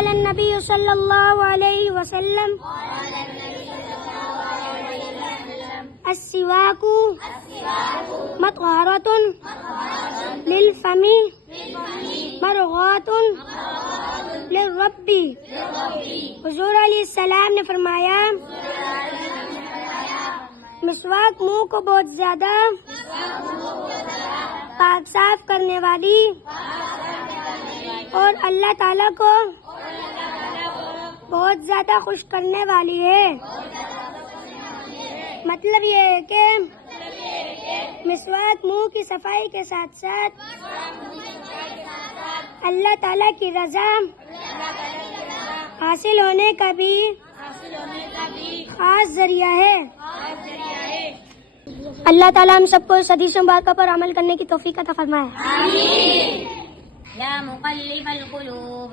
قال النبي صلى الله عليه وسلم السواك مطهرة للفم مرغات للرب. حضور علیہ السلام نے فرمایا مسواک منہ کو بہت زیادہ پاک صاف کرنے والی اور اللہ تعالیٰ کو بہت زیادہ خوش کرنے والی ہے. مطلب یہ ہے کہ مسواک منہ کی صفائی کے ساتھ ساتھ اللہ تعالیٰ کی رضا حاصل ہونے کا بھی خاص ذریعہ ہے. اللہ تعالیٰ ہم سب کو اس حدیث مبارکہ پر عمل کرنے کی توفیق عطا فرمائے. یا مقلب القلوب